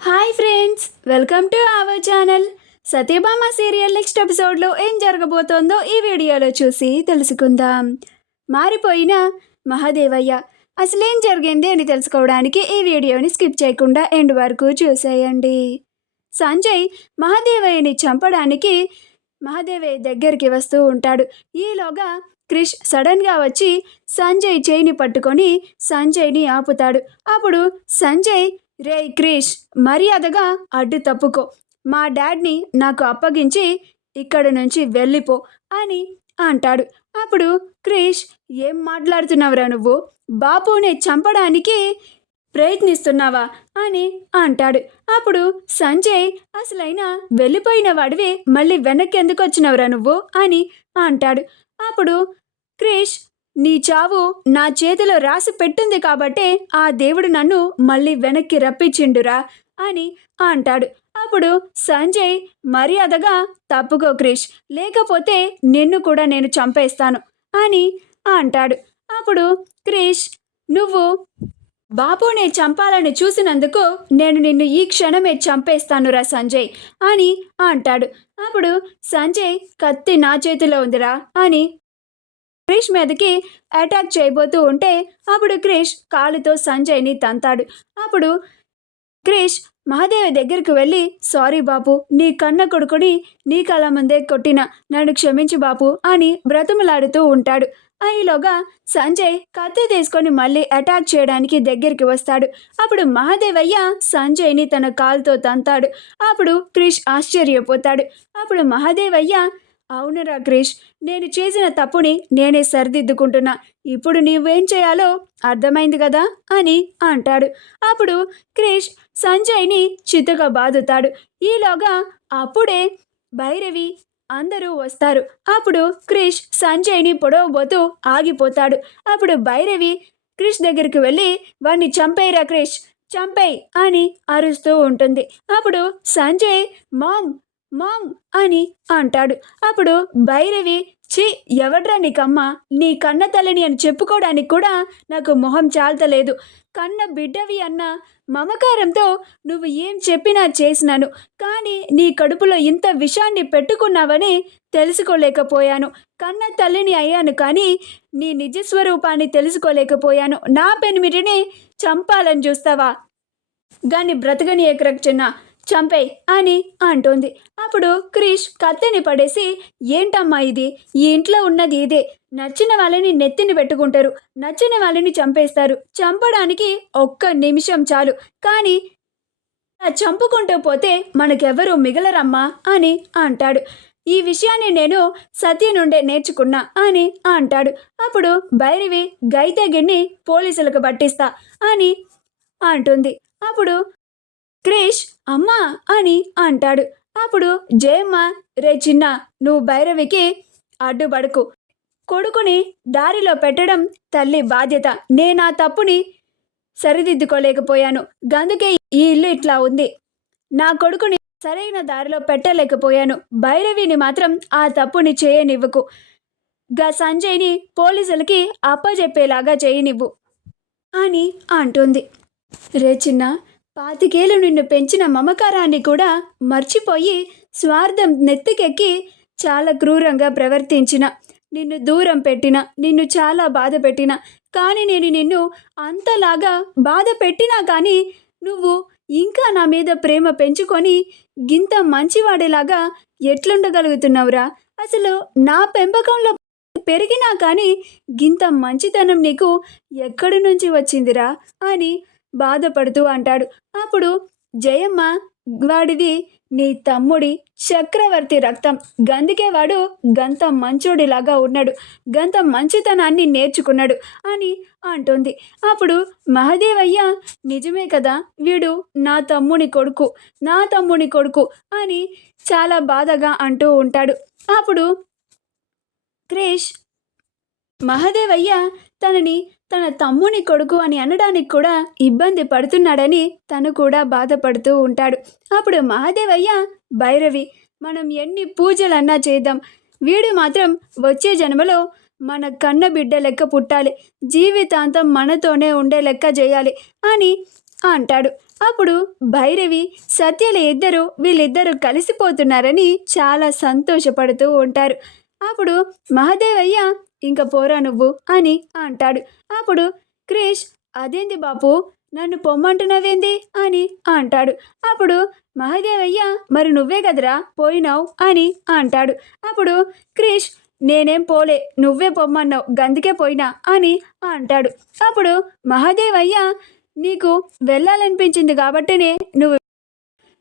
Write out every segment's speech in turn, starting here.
Hi friends, welcome to our channel. Satyabhama serial next ఎపిసోడ్లో ఏం జరగబోతోందో ఈ వీడియోలో చూసి తెలుసుకుందాం. మారిపోయిన మహాదేవయ్య అసలేం జరిగింది అని తెలుసుకోవడానికి ఈ వీడియోని స్కిప్ చేయకుండా ఎండ్ వరకు చూసేయండి. సంజయ్ మహాదేవయ్యని చంపడానికి మహాదేవయ్య దగ్గరికి వస్తూ ఉంటాడు. ఈలోగా క్రిష్ సడన్గా వచ్చి సంజయ్ చేయిని పట్టుకొని సంజయ్ని ఆపుతాడు. అప్పుడు సంజయ్, రే క్రిష్, మర్యాదగా అడ్డు తప్పుకో, మా డాడ్ని నాకు అప్పగించి ఇక్కడి నుంచి వెళ్ళిపో అని అంటాడు. అప్పుడు క్రిష్, ఏం మాట్లాడుతున్నావురా నువ్వు? బాపుని చంపడానికి ప్రయత్నిస్తున్నావా అని అంటాడు. అప్పుడు సంజయ్, అసలైనా వెళ్ళిపోయిన వాడివి మళ్ళీ వెనక్కి ఎందుకు వచ్చినవురా నువ్వు అని అంటాడు. అప్పుడు క్రిష్, నీ చావు నా చేతిలో రాసి పెట్టింది కాబట్టే ఆ దేవుడు నన్ను మళ్ళీ వెనక్కి రప్పించిండురా అని అంటాడు. అప్పుడు సంజయ్, మర్యాదగా తప్పుకో క్రిష్, లేకపోతే నిన్ను కూడా నేను చంపేస్తాను అని అంటాడు. అప్పుడు క్రిష్, నువ్వు బాపుని చంపాలని చూసినందుకు నేను నిన్ను ఈ క్షణమే చంపేస్తానురా సంజయ్ అని అంటాడు. అప్పుడు సంజయ్, కత్తి నా చేతిలో ఉందిరా అని క్రిష్ మీదకి అటాక్ చేయబోతూ ఉంటే అప్పుడు క్రిష్ కాలుతో సంజయ్ని తంతాడు. అప్పుడు క్రిష్ మహాదేవి దగ్గరికి వెళ్ళి, సారీ బాపు, నీ కన్న కొడుకుని నీ కళ్ళ ముందే కొట్టిన, నన్ను క్షమించి బాపు అని బ్రతుములాడుతూ ఉంటాడు. ఈలోగా సంజయ్ కత్తి తీసుకొని మళ్ళీ అటాక్ చేయడానికి దగ్గరికి వస్తాడు. అప్పుడు మహాదేవయ్య సంజయ్ని తన కాలుతో తంతాడు. అప్పుడు క్రిష్ ఆశ్చర్యపోతాడు. అప్పుడు మహాదేవయ్య, అవునరా క్రిష్, నేను చేసిన తప్పుని నేనే సరిదిద్దుకుంటున్నా, ఇప్పుడు నీవేం చేయాలో అర్థమైంది కదా అని అంటాడు. అప్పుడు క్రిష్ సంజయ్ని చిత్తుగా బాదుతాడు. ఈలోగా అప్పుడే భైరవి అందరూ వస్తారు. అప్పుడు క్రిష్ సంజయ్ని పొడవబోతూ ఆగిపోతాడు. అప్పుడు భైరవి క్రిష్ దగ్గరికి వెళ్ళి, వాణ్ణి చంపేయరా క్రిష్, చంపేయ్ అని అరుస్తూ ఉంటుంది. అప్పుడు సంజయ్, మామ్ మామ్ అని అంటాడు. అప్పుడు భైరవి, ఛీ, ఎవడ్రా నీకమ్మ, నీ కన్న తల్లిని అని చెప్పుకోవడానికి కూడా నాకు మొహం చాలతలేదు. కన్న బిడ్డవి అన్న మమకారంతో నువ్వు ఏం చెప్పినా చేసినాను, కానీ నీ కడుపులో ఇంత విషాన్ని పెట్టుకున్నావని తెలుసుకోలేకపోయాను. కన్న తల్లిని అయ్యాను కానీ నీ నిజస్వరూపాన్ని తెలుసుకోలేకపోయాను. నా పెనిమిటిని చంపాలని చూస్తావా? గాని బ్రతకని ఏకరక్షణ, చంపేయ్ అని అంటుంది. అప్పుడు క్రిష్ కత్తిని పడేసి, ఏంటమ్మా ఇది, ఈ ఇంట్లో ఉన్నది ఇదే, నచ్చిన వాళ్ళని నెత్తిని పెట్టుకుంటారు, నచ్చిన వాళ్ళని చంపేస్తారు, చంపడానికి ఒక్క నిమిషం చాలు, కానీ చంపుకుంటూ పోతే మనకెవరూ మిగలరమ్మా అని అంటాడు. ఈ విషయాన్ని నేను సత్య నుండే నేర్చుకున్నా అని అంటాడు. అప్పుడు భైరవి, గైతగిన్ని పోలీసులకు పట్టిస్తా అని అంటుంది. అప్పుడు క్రిష్, అమ్మా అని అంటాడు. అప్పుడు జయమ్మ, రే చిన్న, నువ్వు భైరవికి అడ్డుపడకు, కొడుకుని దారిలో పెట్టడం తల్లి బాధ్యత, నేను ఆ తప్పుని సరిదిద్దుకోలేకపోయాను, గందుకే ఈ ఇల్లు ఇట్లా ఉంది, నా కొడుకుని సరైన దారిలో పెట్టలేకపోయాను, భైరవిని మాత్రం ఆ తప్పుని చేయనివ్వకు, సంజయ్ని పోలీసులకి అప్పజెప్పేలాగా చేయనివ్వు అని అంటుంది. రే చిన్న, 25 నిన్ను పెంచిన మమకారాన్ని కూడా మర్చిపోయి స్వార్థం నెత్తికెక్కి చాలా క్రూరంగా ప్రవర్తించిన, నిన్ను దూరం పెట్టిన, నిన్ను చాలా బాధ పెట్టిన, కానీ నేను నిన్ను అంతలాగా బాధ పెట్టినా కానీ నువ్వు ఇంకా నా మీద ప్రేమ పెంచుకొని గింత మంచివాడేలాగా ఎట్లుండగలుగుతున్నావురా? అసలు నా పెంపకంలో పెరిగినా కానీ గింత మంచితనం నీకు ఎక్కడి నుంచి వచ్చిందిరా అని బాధపడుతూ అంటాడు. అప్పుడు జయమ్మ, వాడిది నీ తమ్ముడి చక్రవర్తి రక్తం, గందుకే వాడు గంత మంచోడిలాగా ఉన్నాడు, గంత మంచితనాన్ని నేర్చుకున్నాడు అని అంటుంది. అప్పుడు మహాదేవయ్య, నిజమే కదా, వీడు నా తమ్ముని కొడుకు, నా తమ్ముని కొడుకు అని చాలా బాధగా అంటూ ఉంటాడు. అప్పుడు క్రిష్ మహాదేవయ్య తనని తన తమ్ముని కొడుకు అని అనడానికి కూడా ఇబ్బంది పడుతున్నాడని తను కూడా బాధపడుతూ ఉంటాడు. అప్పుడు మహాదేవయ్య, భైరవి, మనం ఎన్ని పూజలన్నా చేద్దాం, వీడు మాత్రం వచ్చే జన్మలో మన కన్న బిడ్డ లెక్క పుట్టాలి, జీవితాంతం మనతోనే ఉండే లెక్క చేయాలి అని అంటాడు. అప్పుడు భైరవి సత్యల వీళ్ళిద్దరూ కలిసిపోతున్నారని చాలా సంతోషపడుతూ ఉంటారు. అప్పుడు మహాదేవయ్య ఇంక పోరా నువ్వు అని అంటాడు. అప్పుడు క్రిష్ అదేంది బాపు నన్ను పొమ్మంటున్నావేంది అని అంటాడు. అప్పుడు మహాదేవయ్య మరి నువ్వే కదరా పోయినావు అని అంటాడు. అప్పుడు క్రిష్ నేనేం పోలే నువ్వే పొమ్మన్నావు గందుకే పోయినా అని అంటాడు. అప్పుడు మహాదేవయ్య నీకు వెళ్ళాలనిపించింది కాబట్టినే నువ్వు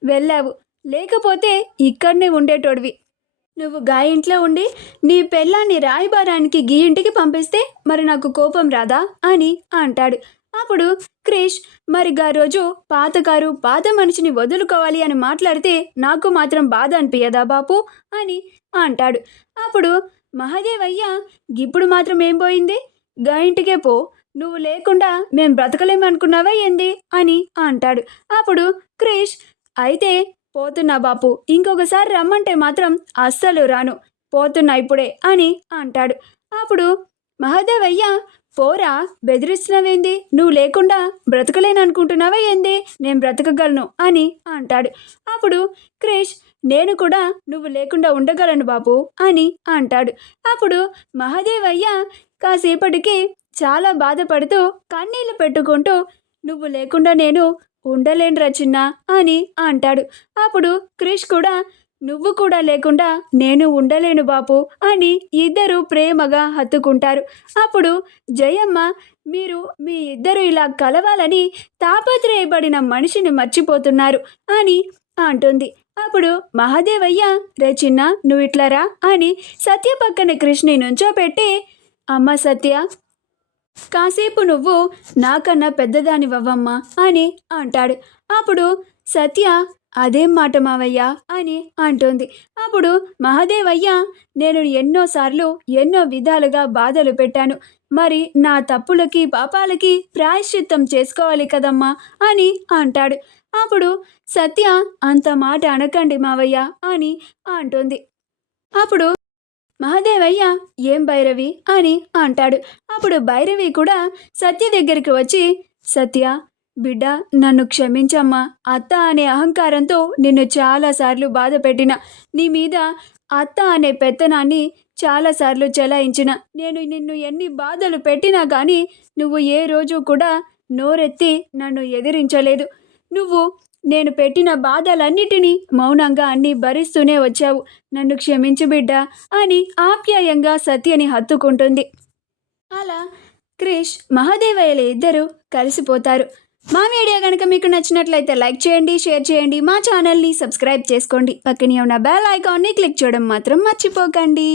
వెళ్ళావు, లేకపోతే ఇక్కడనే ఉండేటోడివి. నువ్వు గా ఇంట్లో ఉండి నీ పెళ్ళాన్ని రాయబారానికి గీ ఇంటికి పంపిస్తే మరి నాకు కోపం రాదా అని అంటాడు. అప్పుడు క్రిష్ మరి గా రోజు పాత మనిషిని వదులుకోవాలి అని మాట్లాడితే నాకు మాత్రం బాధ అనిపించదా బాపు అని అంటాడు. అప్పుడు మహాదేవయ్య ఇప్పుడు మాత్రం ఏం పోయింది, గా ఇంటికే పో, నువ్వు లేకుండా మేం బ్రతకలేమనుకున్నావా ఏంది అని అంటాడు. అప్పుడు క్రిష్ అయితే పోతున్నా బాపు, ఇంకొకసారి రమ్మంటే మాత్రం అస్సలు రాను, పోతున్నా ఇప్పుడే అని అంటాడు. అప్పుడు మహాదేవయ్య పోరా బెదిరిస్తున్నావేంది, నువ్వు లేకుండా బ్రతకలేను అనుకుంటున్నావా ఏంది, నేను బ్రతకగలను అని అంటాడు. అప్పుడు క్రిష్ నేను కూడా నువ్వు లేకుండా ఉండగలను బాపు అని అంటాడు. అప్పుడు మహాదేవయ్య కాసేపటికి చాలా బాధపడుతూ కన్నీళ్లు పెట్టుకుంటూ నువ్వు లేకుండా నేను ఉండలేనురా చిన్న అని అంటాడు. అప్పుడు క్రిష్ కూడా నువ్వు కూడా లేకుండా నేను ఉండలేను బాపు అని ఇద్దరు ప్రేమగా హత్తుకుంటారు. అప్పుడు జయమ్మ మీరు మీ ఇద్దరు ఇలా కలవాలని తాపత్రయపడిన మనిషిని మర్చిపోతున్నారు అని అంటుంది. అప్పుడు మహాదేవయ్య రే చిన్న నువ్వు ఇట్లరా అని సత్య పక్కన కృష్ణని నుంచోపెట్టి అమ్మ సత్య కాసేపు నువ్వు నాకన్నా పెద్దదానివమ్మా అని అంటాడు. అప్పుడు సత్య అదేం మాట మావయ్య అని అంటుంది. అప్పుడు మహాదేవయ్య నేను ఎన్నోసార్లు ఎన్నో విధాలుగా బాధలు పెట్టాను, మరి నా తప్పులకి పాపాలకి ప్రాయశ్చిత్తం చేసుకోవాలి కదమ్మా అని అంటాడు. అప్పుడు సత్య అంత మాట అనకండి మావయ్య అని అంటుంది. అప్పుడు మహాదేవయ్య ఏం భైరవి అని అంటాడు. అప్పుడు భైరవి కూడా సత్య దగ్గరికి వచ్చి సత్య బిడ్డ నన్ను క్షమించమ్మా, అత్త అనే అహంకారంతో నిన్ను చాలాసార్లు బాధ పెట్టిన, నీ మీద అత్త అనే పెత్తనాన్ని చాలాసార్లు చెలాయించిన, నేను నిన్ను ఎన్ని బాధలు పెట్టినా కానీ నువ్వు ఏ రోజు కూడా నోరెత్తి నన్ను ఎదిరించలేదు. నువ్వు నేను పెట్టిన బాధలన్నిటినీ మౌనంగా అన్నీ భరిస్తూనే వచ్చావు, నన్ను క్షమించు బిడ్డ అని ఆప్యాయంగా సత్యని హత్తుకుంటుంది. అలా క్రిష్ మహాదేవయ్యలు ఇద్దరు కలిసిపోతారు. మా వీడియో కనుక మీకు నచ్చినట్లయితే లైక్ చేయండి, షేర్ చేయండి, మా ఛానల్ని సబ్స్క్రైబ్ చేసుకోండి, పక్కనే ఉన్న బెల్ ఐకాన్ని క్లిక్ చేయడం మాత్రం మర్చిపోకండి.